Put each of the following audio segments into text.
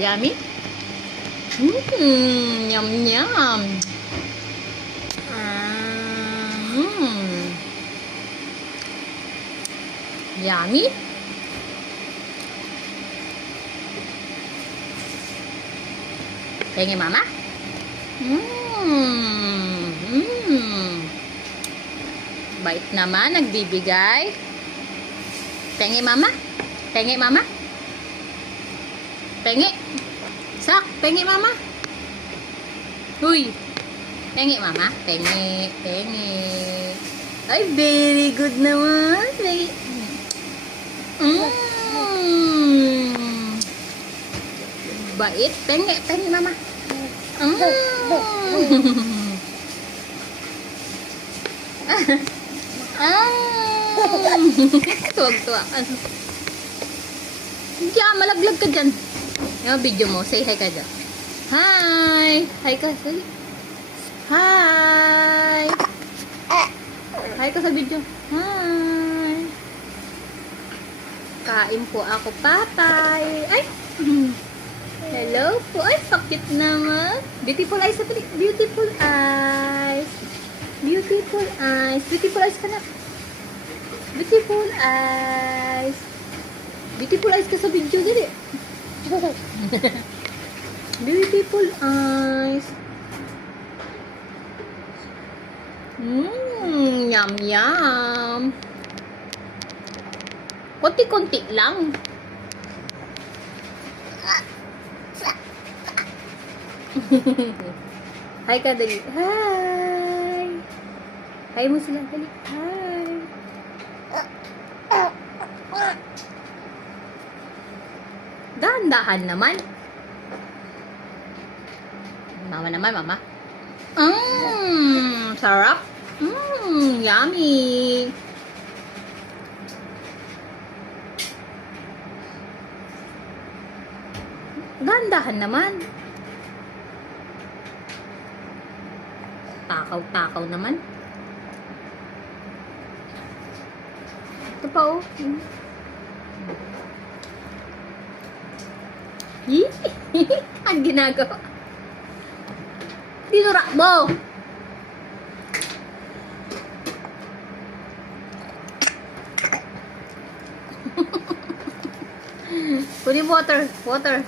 Yummy? Mmm, yum yum. Mmm. Yummy? Pengen mama? Bait naman, nagbibigay. Pengen mama? Pengen mama? Pengen? Sak, pengen mama? Huy. Pengen mama? Pengen, pengen. Ay, very good naman. Bait. Pengen, pengen mama. Tuwag-tuwa ka. Diyan, malaglag ka dyan. Yung video mo, say hi ka dyan. Hi! Hi ka, say. Hi! Hi ka sa video. Hi! Kain po ako, papay. Ay! Hello po. Ay, sakit naman. Beautiful eyes. Beautiful eyes. Beautiful eyes. Beautiful eyes ka na. Beautiful eyes. Beautiful eyes ka sa video, dili. Beautiful eyes. Yum, yum. Konti-konti lang. Hi ka, dali. Hi. Hi mo sila, dali. Hi. Dahan-dahan naman. Mama naman, mama. Sarap. Yummy. Dahan-dahan naman. Takaw-takaw naman. Ito pa, oh. Ang ginagawa. Dinura mo. Kunin water. Water.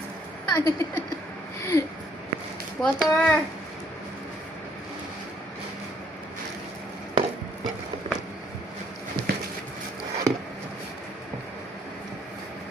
Water.